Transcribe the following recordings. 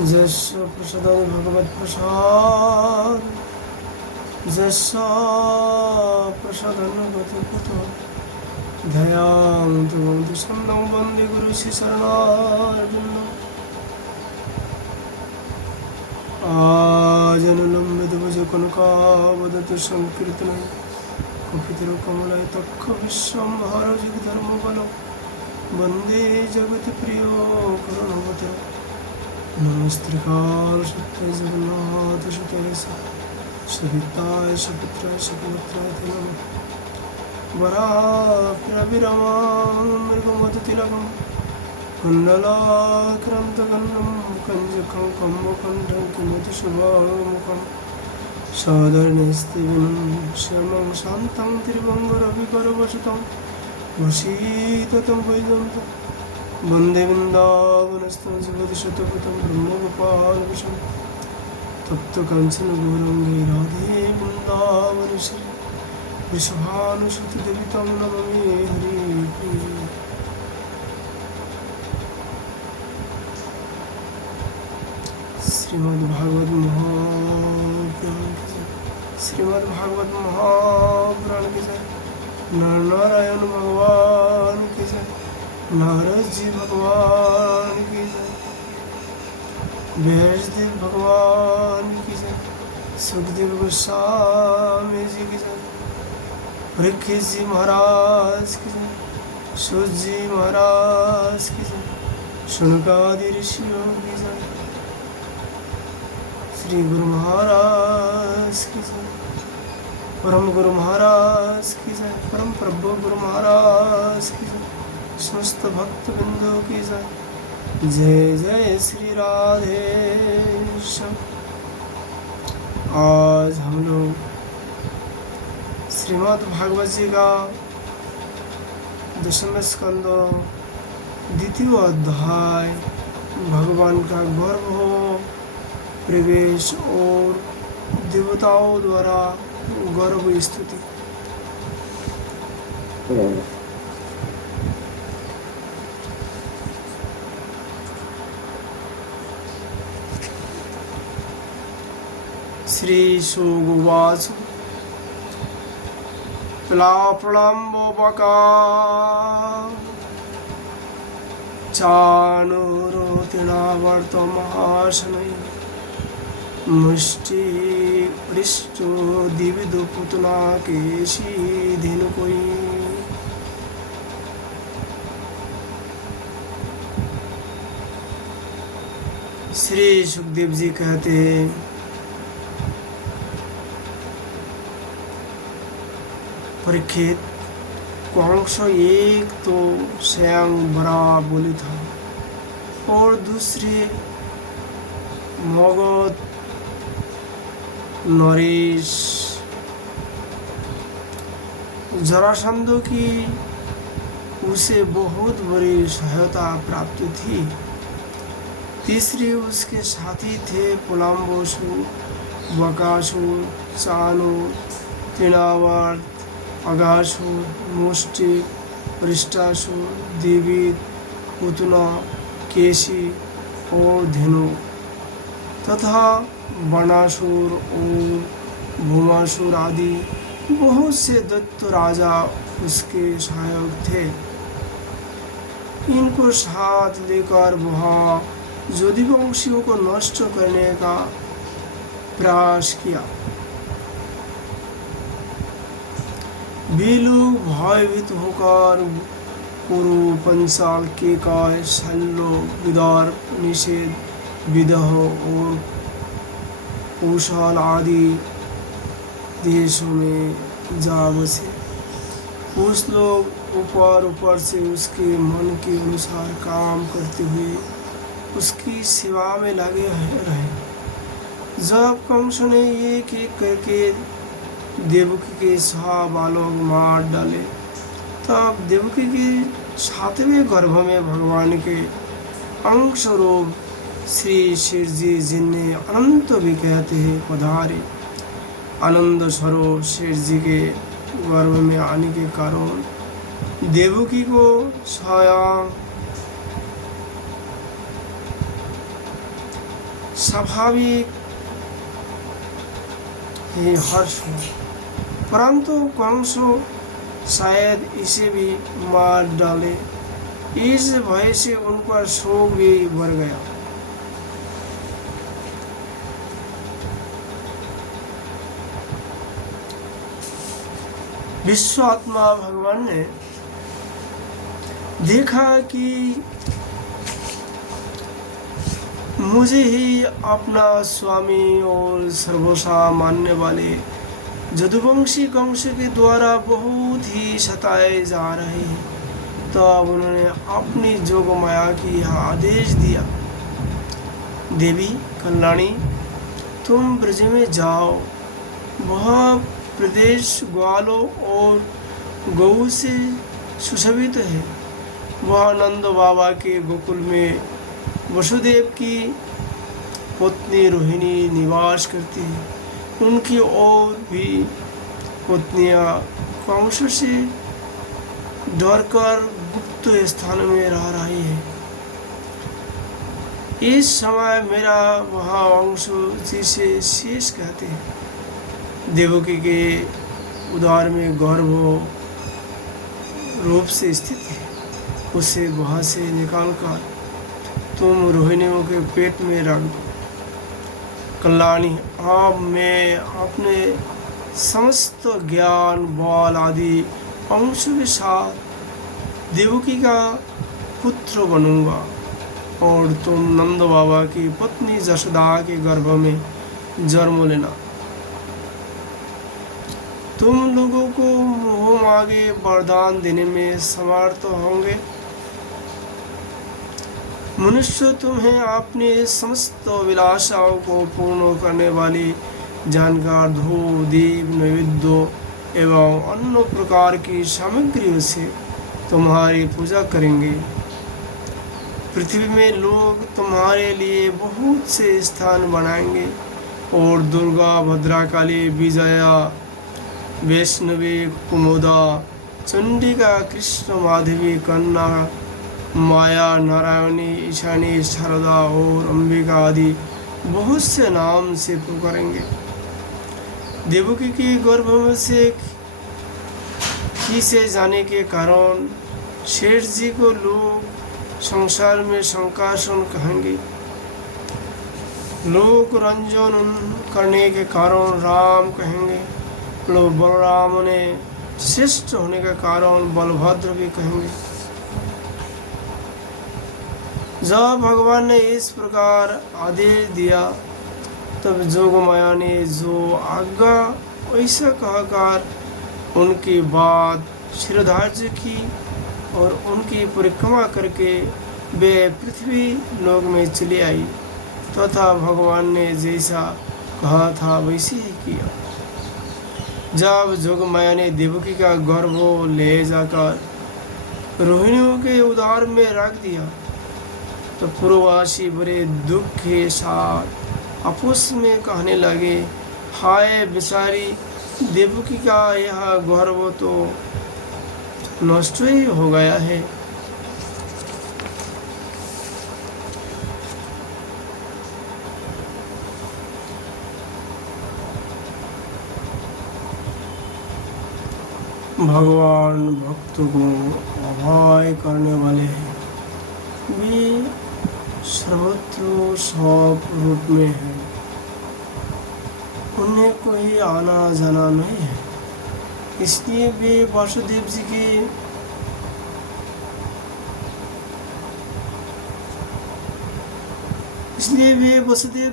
जस्य प्रसादाय भगवत्प्रसाद जस्य प्रसादानुगतिकृतो ध्यायान्तु भवन्तु सन्नं वन्दे गुरुशिशरणार्जुनम् आजनुलम्बितभुजकनकावदतु संकीर्तनं कपितरकमलयतक्षविश्वंभरजगधर्मबलं वन्दे जगत्प्रियो करुणवतो नमस्त्रिकाल सत्य जगन्नाथ सुते सहिताय सुपुत्राय सुपुत्राय नमः वराभ्यभिरमां मृगमदतिलकं कुण्डलाक्रान्तगन्धं कञ्जकं कम्बकण्ठं किमतिशुभमुखं सादरनेस्तिविनं श्यामं शान्तं त्रिभङ्गरविकरवसुतं वशीततं वैजन्तं वन्दे वृन्दावनस्थं शिवदशतपथं ब्रह्मगोपालकृष्णं तप्तकाञ्चन गौरङ्गे राधे वृन्दावनेश्वरी वृषभानुसुतदेवी तं नमामि हरिप्रिये। श्रीमद्भागवत महापुराण की जय। नारायण भगवान की जय। नारद जी भगवान की जय। व्यासदेव भगवान की जय। सुखदेव गोस्वामी जी की जय। परीक्षित जी महाराज की जय। सूत जी महाराज की जय। शुनकादि ऋषियों की जय। श्री गुरु महाराज की जय। परम गुरु महाराज की जय। परम प्रभु गुरु महाराज की जय। समस्त भक्त बिंदु की जय। जय जय श्री राधे श्याम। आज हम लोग श्रीमद् भागवत जी का 10वें स्कंद द्वितीय अध्याय भगवान का गर्भ हो प्रवेश और देवताओं द्वारा गर्भ स्तुति। श्री सुगुवाच प्लाप्लम्बोपका चानुरोतिनावर्तमहाशनै मुष्टि पृष्ठो दिविदु पुतना केशी धेनुकोई। श्री सुखदेव जी कहते हैं, परीक्षित कंस एक तो स्वयं बड़ा बोली था और दूसरे मगध नरेश जरासंध की उसे बहुत बड़ी सहायता प्राप्त थी। तीसरे उसके साथी थे पुलाम्बोसुर, बकासुर, चाणू, तृणावर्त, अगासुर, मुष्टि, पृष्ठासुर, दिविद, पुतना, केशी और धेनु तथा वनासुर और भूमासुर आदि बहुत से दैत्य राजा उसके सहायक थे। इनको साथ लेकर वह यदुवंशियों को नष्ट करने का प्रयास किया। वे लोग भयभीत होकर कुरु, पंचाल, केकय, शल्य, विदर्भ, निषेध, विदह और कौशल आदि देशों में जा बसे। कुछ लोग ऊपर से उसके मन के अनुसार काम करते हुए उसकी सेवा में लगे रहे। जब कंस ने एक एक करके देवकी के 6 बालक मार डाले, तब देवकी के 7वें गर्भ में भगवान के अंश रूप श्री शिवजी जिन्हें अनंत भी कहते हैं पधारे। आनंद स्वरूप शिवजी के गर्भ में आने के कारण देवकी को स्वयं स्वाभाविक ही हर्ष हो, परंतु कंसो शायद इसे भी मार डाले। इस भय से उनका शोक भी बढ़ गया। विश्व आत्मा भगवान ने देखा कि मुझे ही अपना स्वामी और सर्वोसा मानने वाले जदुवंशी कंस के द्वारा बहुत ही सताए जा रहे हैं, तब उन्होंने अपनी जोग माया की आदेश दिया, देवी कल्याणी, तुम ब्रज में जाओ। वह प्रदेश ग्वालों और गऊ से सुशोभित है। वह नंद बाबा के गोकुल में वसुदेव की पत्नी रोहिणी निवास करती है। उनकी और भी पत्नियां कंस से डरकर गुप्त स्थान में रह रही है। इस समय मेरा वहाँ वंश जिसे शेष कहते हैं, देवकी के उदर में गर्भ रूप से स्थित है। उसे वहाँ से निकालकर तुम रोहिणियों के पेट में रख दो। कल्याणी, अब मैं अपने समस्त ज्ञान बल आदि अंशों के साथ देवकी का पुत्र बनूंगा और तुम नंद बाबा की पत्नी जशोदा के गर्भ में जन्म लेना। तुम लोगों को मुँह मांगे वरदान देने में समर्थ होंगे। मनुष्य तुम्हें अपने समस्त विलासाओं को पूर्ण करने वाली जानकार धूप दीप नैवेद्य एवं अन्य प्रकार की सामग्रियों से तुम्हारी पूजा करेंगे। पृथ्वी में लोग तुम्हारे लिए बहुत से स्थान बनाएंगे और दुर्गा, भद्रकाली, विजया, वैष्णवी, कुमुदा, चंडिका, कृष्ण, माधवी, कन्ना, माया, नारायणी, ईशानी, शारदा और अंबिका आदि बहुत से नाम से पुकारेंगे। देवकी के गर्भ में से खींचे जाने के कारण शेष जी को लोग संसार में शंकासन कहेंगे। लोग रंजन करने के कारण राम कहेंगे। लोग बलराम ने श्रेष्ठ होने के कारण बलभद्र भी कहेंगे। जब भगवान ने इस प्रकार आदेश दिया, तब जोगमाया ने जो आज्ञा वैसा कहकर उनकी बात शिरोधार्य की और उनकी परिक्रमा करके वे पृथ्वी लोक में चली आई तथा भगवान ने जैसा कहा था वैसे ही किया। जब जोगमाया ने देवकी का गर्भ ले जाकर रोहिणियों के उदर में रख दिया, तो पूर्ववासी बड़े दुख के साथ आपस में कहने लगे, हाय बेचारी देवकी का यह गर्भ तो नष्ट ही हो गया है। भगवान भक्तों को अभय करने वाले हैं। वे सर्वत्र सब रूप में है। उन्हें कोई आना जाना नहीं है। इसलिए वे वासुदेव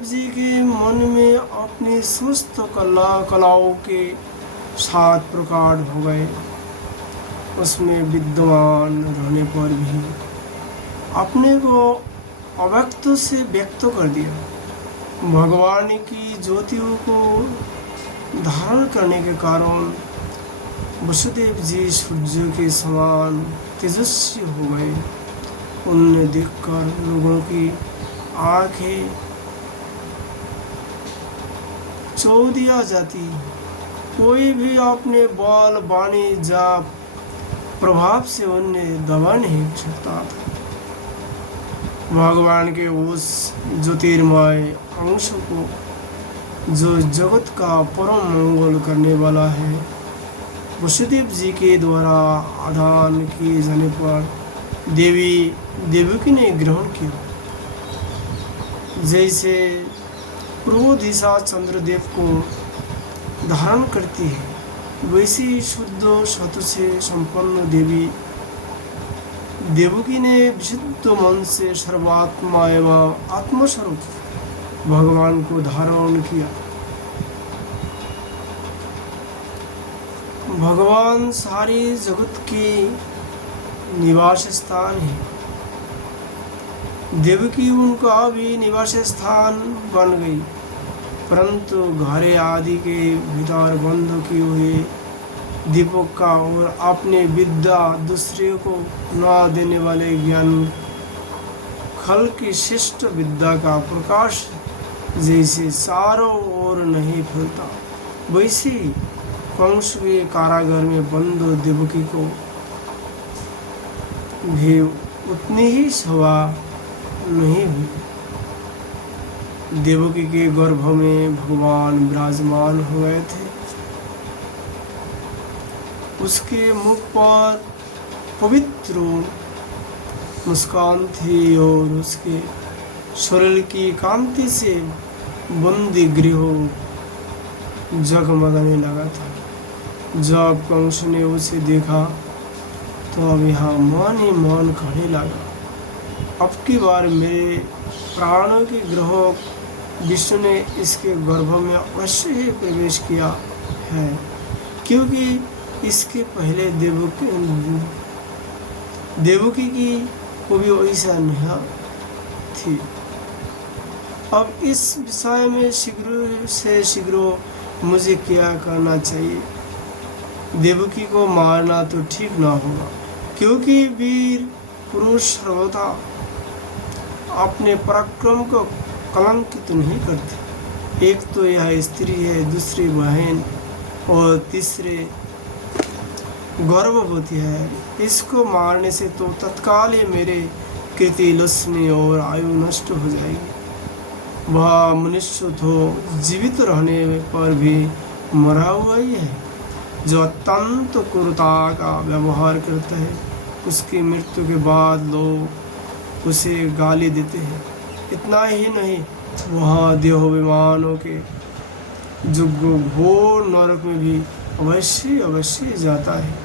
जी के मन में अपनी समस्त कलाओं के साथ प्रकट हो गए। उसमें विद्वान रहने पर भी अपने को अव्यक्त से व्यक्त कर दिया। भगवान की ज्योतियों को धारण करने के कारण वसुदेव जी सूर्य के समान तेजस्वी हो गए। उन्हें देखकर लोगों की आंखें चौंधिया जाती। कोई भी अपने बल, वाणी, जाप प्रभाव से उन्हें दबा नहीं सकता था। भगवान के उस ज्योतिर्मय अंश को जो जगत का परम मंगल करने वाला है, वसुदेव जी के द्वारा आदान किए जाने पर देवी देवकी ने ग्रहण किया। जैसे पूर्व दिशा चंद्रदेव को धारण करती है, वैसी शुद्ध सत्व से संपन्न देवी देवकी ने विशुद्ध मन से सर्वात्मा एवं आत्मस्वरूप भगवान को धारण किया। भगवान सारे जगत के निवास स्थान है। देवकी उनका भी निवास स्थान बन गई, परंतु घरे आदि के भीतर बंद किए हुए दीपक का और अपने विद्या दूसरे को न देने वाले ज्ञान खल की श्रेष्ठ विद्या का प्रकाश जैसे चारों ओर नहीं फैलता, वैसे ही कंस के कारागार में बंद देवकी को भी उतनी ही शोभा नहीं हुई। देवकी के गर्भ में भगवान विराजमान हो गए थे। उसके मुख पर पवित्र मुस्कान थी और उसके शरीर की कांति से बंदी गृह जगमगाने लगा था। जब कंस ने उसे देखा तो अब यहाँ मन ही मन कहने लगा, अब की बार मेरे प्राणों के ग्रह विष्णु ने इसके गर्भ में अवश्य ही प्रवेश किया है, क्योंकि इसके पहले देवकी की कोई ऐसा नहीं थी। अब इस विषय में शीघ्र से शीघ्र मुझे क्या करना चाहिए? देवकी को मारना तो ठीक ना होगा, क्योंकि वीर पुरुष सर्वथा अपने पराक्रम को कलंकित नहीं करते। एक तो यह स्त्री है, दूसरी बहन और तीसरे गर्भवती है। इसको मारने से तो तत्काल ही मेरे कीर्ति लक्ष्मी और आयु नष्ट हो जाएगी। वह मनुष्य तो जीवित रहने पर भी मरा हुआ ही है। जो अत्यंत क्रूरता का व्यवहार करता है, उसकी मृत्यु के बाद लोग उसे गाली देते हैं। इतना ही नहीं, वह देहाभिमानों के जुग घोर नरक में भी अवश्य जाता है।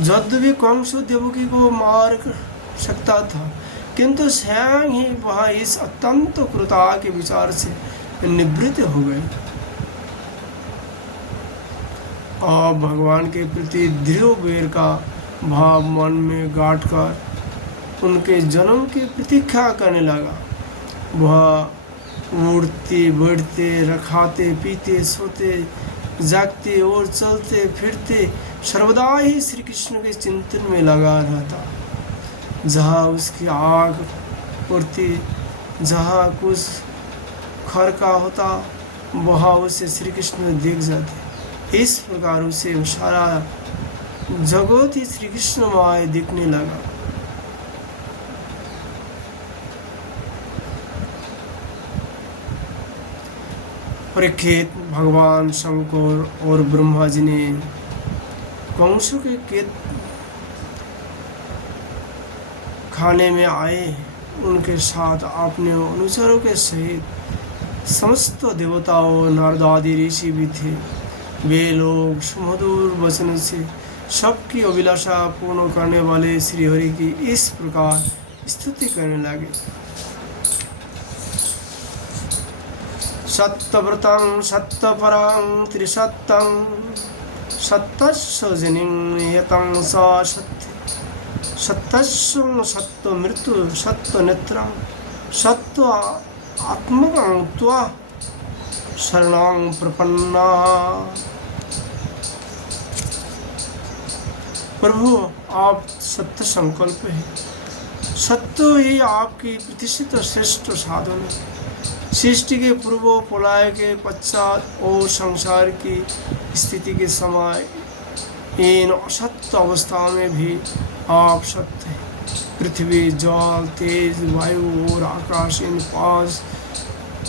यद्यपि कंस देवकी को मार सकता था, किंतु स्वयं ही वह इस अत्यंत क्रूरता के विचार से निवृत्त हो गए और भगवान के प्रति दृढ़ वैर का भाव मन में गांठ कर उनके जन्म की प्रतीक्षा करने लगा। वह उड़ते बैठते, रखाते पीते, सोते जागते और चलते फिरते सर्वदा ही श्री कृष्ण के चिंतन में लगा रहता। जहाँ उसकी आग उड़ती, जहाँ कुछ खरका होता, वहाँ उसे श्री कृष्ण देख जाते। इस प्रकार उसे सारा जगत ही श्री कृष्णमय दिखने लगा। परीक्षित भगवान शंकर और ब्रह्मा जी ने कंस के खाने में आए। उनके साथ अपने अनुचरों के सहित समस्त देवताओं नारद आदि ऋषि भी थे। वे लोग सुमधुर वचन से सबकी अभिलाषा पूर्ण करने वाले श्री हरि की इस प्रकार स्तुति करने लगे। सत्यव्रतं सत्यपरं त्रिसत्यं सत्यस्य जनियतं सा सत्य सत्यस्य सत्यमृत्यु सत्यनेत्रं सत्य आत्मकं त्वा शरणं प्रपन्ना। प्रभु, आप सत्य संकल्प है। सत्य ही आपकी प्रतिष्ठित श्रेष्ठ साधन है। सृष्टि के पूर्व, प्रलय के पश्चात और संसार की स्थिति के समय इन असत्य अवस्थाओं में भी आप सत्य हैं। पृथ्वी, जल, तेज, वायु और आकाश, इन 5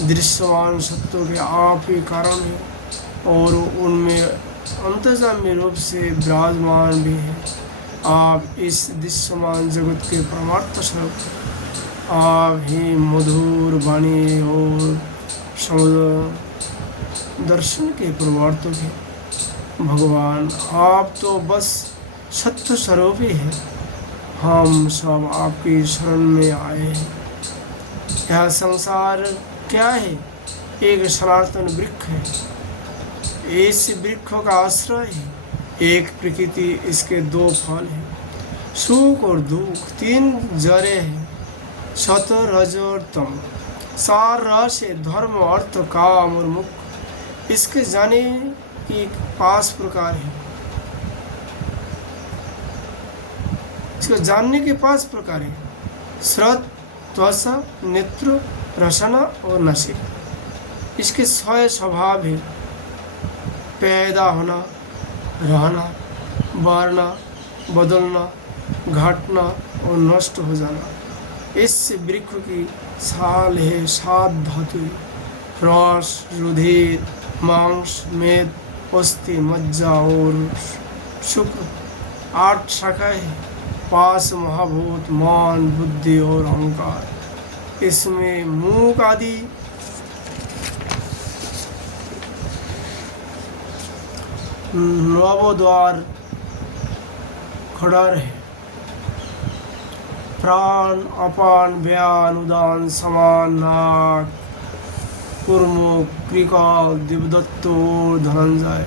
दृश्यमान सत्यों के आप ही कारण हैं और उनमें अंतर्जामी रूप से विराजमान भी है। आप इस दृश्यमान जगत के परमार्थ स्वरूप, आप ही मधुर वाणी और समुद्र दर्शन के पूर्वार्थों के भगवान। आप तो बस सत्य स्वरूप ही है। हम सब आपकी शरण में आए हैं। यह संसार क्या है? एक सनातन वृक्ष है। इस वृक्ष का आश्रय है एक प्रकृति, इसके 2 फल हैं, सुख और दुख, 3 जड़ें हैं, सत, रज और तम। 4 रस है, धर्म, अर्थ, काम और मुक्ति। इसके जाने की 5 प्रकार है। इसको जानने के 5 प्रकार है: श्रवण, त्वचा, नेत्र, रसना और नासिका। इसके 6 स्वभाव है: पैदा होना, रहना, बढ़ना, बदलना, घटना और नष्ट हो जाना। इस वृक्ष की छाल है 7 धातुएं: रस, रुधिर, मांस, मेद, अस्थि, मज्जा और शुक्र। 8 शाखाएं हैं: 5 महाभूत, मान, बुद्धि और अहंकार। इसमें मूक आदि 9 द्वार खड़र है: प्राण, अपान, व्यान, उदान, समान, नाक, कुर्मुख, कृकाल, दिवदत्त और धनंजय।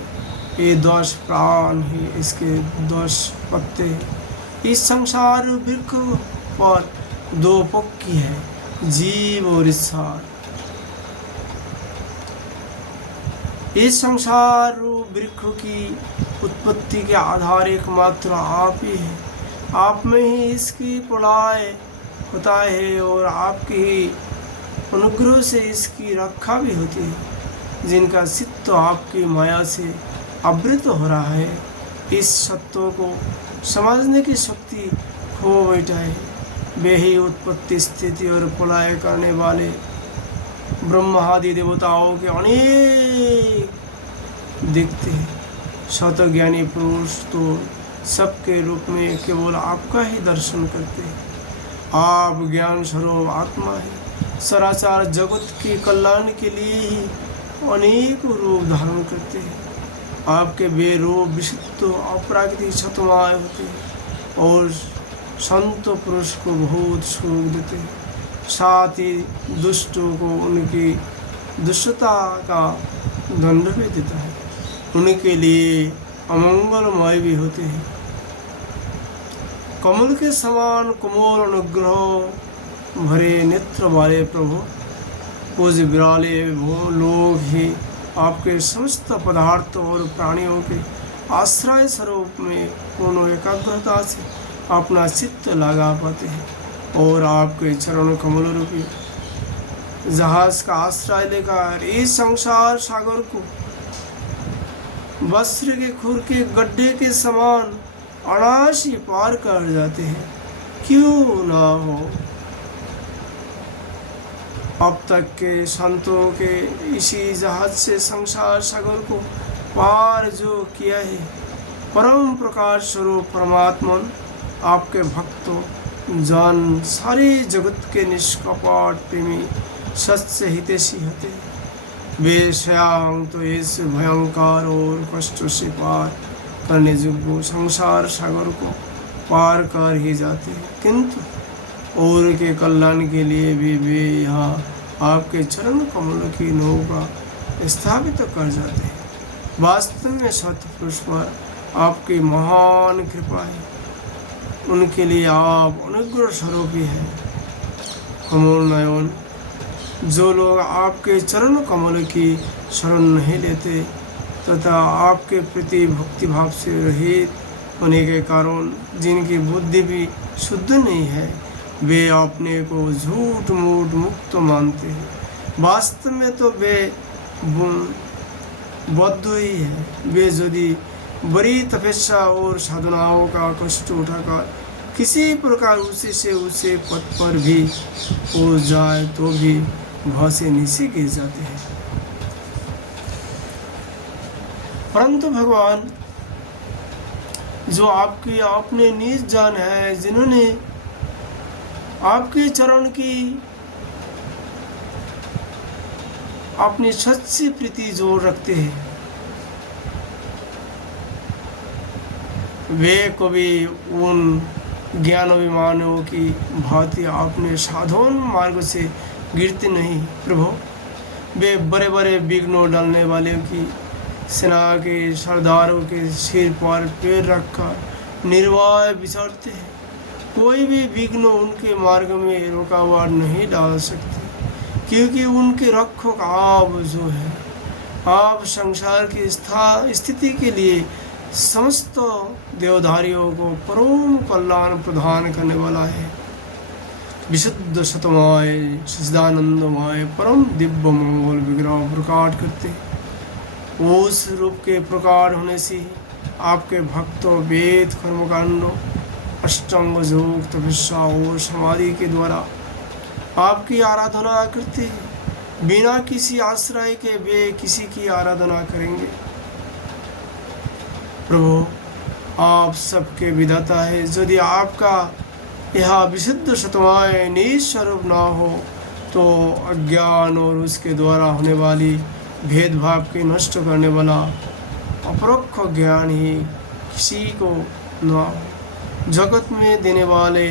ये 10 प्राण है। इसके 10 पत्ते हैं। इस संसार वृक्ष पर 2 पक्षी है, जीव और ईश्वर। इस संसार वृक्ष की उत्पत्ति के आधार एकमात्र आप ही है। आप में ही इसकी प्रलय होता है और आपके ही अनुग्रह से इसकी रक्षा भी होती है। जिनका चित्त आपकी माया से आवृत हो रहा है, इस सत्यों को समझने की शक्ति खो बैठा है। वे ही उत्पत्ति, स्थिति और प्रलय करने वाले ब्रह्म आदि देवताओं के अनेक दिखते हैं। शतज्ञानी पुरुष तो सबके रूप में केवल आपका ही दर्शन करते हैं। आप ज्ञान स्वरूप आत्मा है। सराचार जगत के कल्याण के लिए ही अनेक रूप धारण करते हैं। आपके वे रूप विशुद्ध अपराकृतिक छतमाए होते हैं और संत पुरुष को बहुत सुख देते हैं। साथ ही दुष्टों को उनकी दुष्टता का दंड भी देता है। उनके लिए अमंगलमय भी होते हैं। कमल के समान कोमल अनुग्रह भरे नेत्र वाले प्रभु, पूज विराले वो लोग ही आपके समस्त पदार्थ और प्राणियों के आश्रय स्वरूप में पूर्ण एकाग्रता से अपना चित्त लगा पाते हैं और आपके चरण कमल रूपी जहाज का आश्रय लेकर इस संसार सागर को वस्त्र के खुर के गड्ढे के समान अनायास पार कर जाते हैं। क्यों ना हो अब तक के संतों के इसी जहाज से संसार सागर को पार जो किया है। परम प्रकाश स्वरूप परमात्मा आपके भक्तों जन सारे जगत के निष्कपट प्रेमी सच्चे हितैषी होते हैं। वे स्वयं तो इस भयंकर और कष्ट से पार करने योग्य संसार सागर को पार कर ही जाते हैं, किंतु और के कल्याण के लिए भी वे यहाँ आपके चरण कमल की नौका स्थापित कर जाते हैं। वास्तव में सतपुरुष पर आपकी महान कृपा है। उनके लिए आप अनुग्रह स्वरूप ही हैं। कमल नयन, जो लोग आपके चरण कमल की शरण नहीं लेते तथा आपके प्रति भक्तिभाव से रहित होने के कारण जिनकी बुद्धि भी शुद्ध नहीं है, वे अपने को झूठ मूठ मुक्त मानते हैं। वास्तव में तो वे बद्ध ही है। वे यदि बड़ी तपस्या और साधनाओं का कष्ट उठाकर किसी प्रकार उसे पद पर भी पहुंच जाए तो भी वहां से नीचे गिर जाते हैं। परंतु भगवान जो आपकी आपने निज जान है, जिन्होंने आपके चरण की अपनी सच्ची प्रीति जोड़ रखते हैं, वे कभी उन ज्ञान अभिमानों की भांति आपने साधन मार्ग से गिरते नहीं प्रभु। वे बड़े बड़े विघ्नों डालने वाले की सेना के सरदारों के सिर पर पैर रखकर निर्वाय विचरते हैं। कोई भी विघ्न उनके मार्ग में रुकावट नहीं डाल सकते, क्योंकि उनके रक्षक आप जो है। आप संसार की स्थिति के लिए समस्त देवधारियों को परम कल्याण प्रदान करने वाला है। विशुद्ध सतमय सच्चिदानंदमय परम दिव्य मंगल विग्रह प्रकट करते, उस रूप के प्रकार होने से आपके भक्तों वेद कर्मकांड अष्टांग योग तपस्या और समाधि के द्वारा आपकी आराधना करते हैं। बिना किसी आश्रय के वे किसी की आराधना करेंगे। प्रभु आप सबके विधाता है। यदि आपका यह विशुद्ध सतमय निज स्वरूप न हो तो अज्ञान और उसके द्वारा होने वाली भेदभाव के नष्ट करने वाला अपरोक्ष ज्ञान ही किसी को न हो। जगत में देने वाले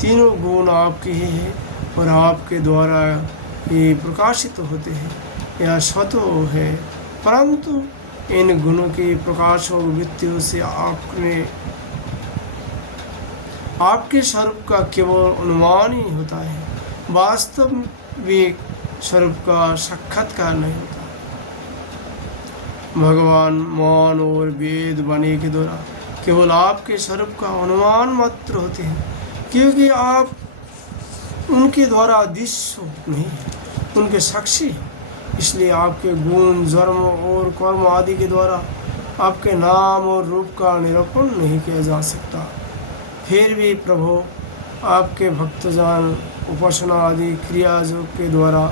तीनों गुण आपके ही हैं और आपके द्वारा ही प्रकाशित होते हैं। यह स्वतो है, परंतु इन गुणों की प्रकाश और वृत्तियों से आपके स्वरूप का केवल अनुमान ही होता है, वास्तविक स्वरूप का साक्षात्कार नहीं होता। भगवान मौन और वेद वाणी के द्वारा केवल आपके स्वरूप का अनुमान मात्र होते हैं, क्योंकि आप उनके द्वारा दृश्य नहीं, उनके साक्षी हैं। इसलिए आपके गुण जन्म और कर्म आदि के द्वारा आपके नाम और रूप का निरूपण नहीं किया जा सकता। फिर भी प्रभु आपके भक्तजन उपासना आदि क्रिया योग के द्वारा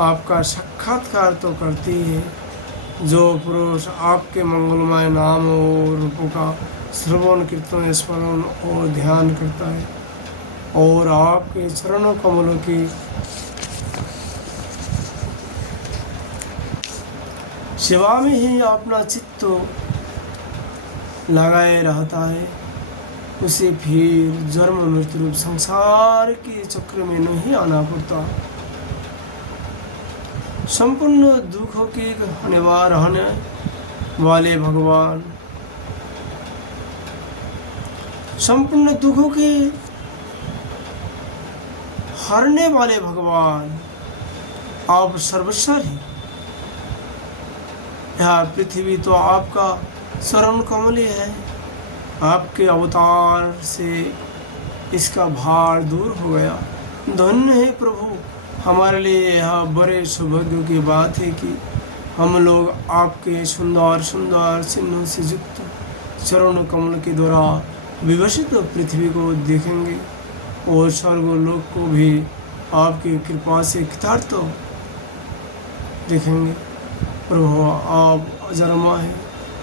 आपका साक्षात्कार तो करती है। जो पुरुष आपके मंगलमय नाम और रूपों का श्रवण कीर्तन स्मरण और ध्यान करता है और आपके चरणों कमलों की सेवा में ही अपना चित्त लगाए रहता है, उसे फिर जन्म मृत्यु रूप संसार के चक्र में नहीं आना पड़ता। संपूर्ण दुखों के निवार रहने वाले भगवान, संपूर्ण दुखों के हरने वाले भगवान, आप सर्वस्व ही। यह पृथ्वी तो आपका शरण कमल है। आपके अवतार से इसका भार दूर हो गया। धन्य है प्रभु, हमारे लिए यह बड़े सौभाग्य की बात है कि हम लोग आपके सुंदर सुंदर चिन्हों से युक्त चरण कमल के द्वारा विभूषित पृथ्वी को देखेंगे और स्वर्गलोक को भी आपकी कृपा से कृतार्थ देखेंगे। प्रभु आप अजन्मा है।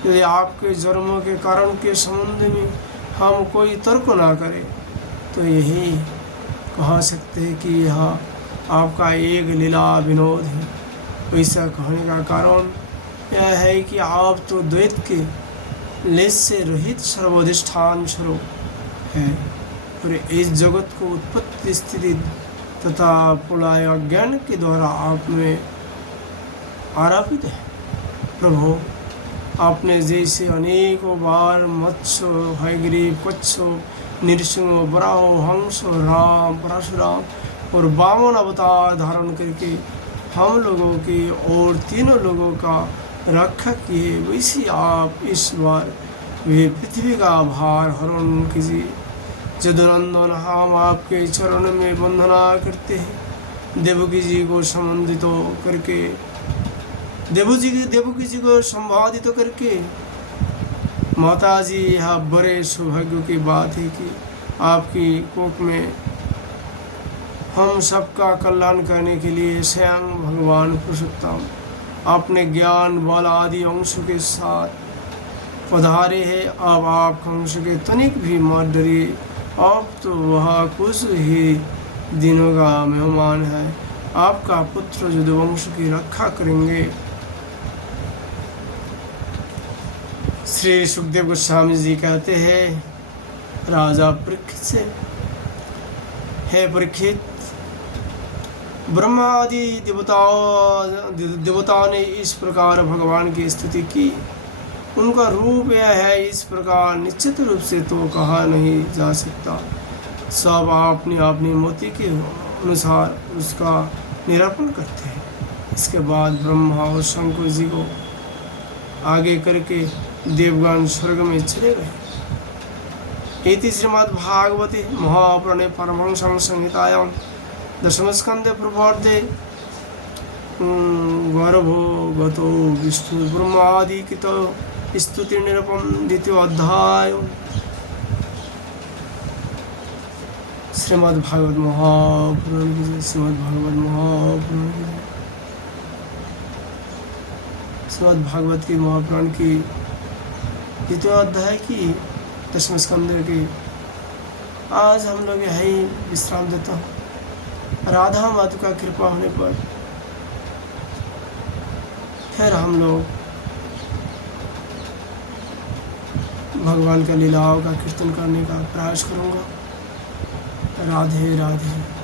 यदि आपके जन्म के कारण के संबंध में हम कोई तर्क ना करें तो यही कह सकते हैं कि यह आपका एक लीला विनोद है। ऐसा कहने का कारण यह है कि आप तो द्वैत के लेस से रहित सर्वाधिष्ठान स्वरूप है और इस जगत को उत्पत्ति स्थिति तथा प्रलय अज्ञान के द्वारा आप में आरोपित है। प्रभु आपने जैसे अनेकों बार मत्स्य हयग्रीव कच्छ नृसिंह वराह हंस राम परशुराम और वामन अवतार धारण करके हम लोगों की और तीनों लोगों का रक्षा किए, वैसे आप इस बार वे पृथ्वी का भार हरण कीजिए। जदुनंदन हम आपके चरण में वंदना करते हैं। देवकी जी को संबंधित करके देवकी जी को संवादित करके माता जी, यह बड़े सौभाग्य की बात है कि आपकी कोख में हम सबका कल्याण करने के लिए स्वयं भगवान पुरुषोत्तम अपने ज्ञान बल आदि अंशों के साथ पधारे हैं। अब आप कंस के तनिक भी मत डरिए, अब तो वह कुछ ही दिनों का मेहमान है। आपका पुत्र यदुवंश की रक्षा करेंगे। श्री सुखदेव गोस्वामी जी कहते हैं, राजा परीक्षित से, हे परीक्षित, ब्रह्मा आदि देवताओं ने इस प्रकार भगवान की स्तुति की। उनका रूप यह है, इस प्रकार निश्चित रूप से तो कहा नहीं जा सकता। सब अपनी अपनी मति के अनुसार उसका निरूपण करते हैं। इसके बाद ब्रह्मा और शंकर जी को आगे करके देवगण स्वर्ग में चले गए। इति श्रीमद्भागवते महापुराणे परमहंस संहितायां दशमस्कंधे पूर्वार्धे गर्भो गतो विष्णु ब्रह्मादि कृत स्तुति निरूपण द्वितीय अध्याय। श्रीमद्भागवत महापुराण की जय। श्रीमद्भागवत महापुराण की जय। श्रीमद्भागवत की महापुराण की द्वितीय अध्याय की दशम स्कंध की आज हम लोग यही विश्राम देता हूँ। राधा माधु का कृपा होने पर फिर हम लोग भगवान का लीलाओं का कीर्तन करने का प्रयास करूँगा। राधे राधे।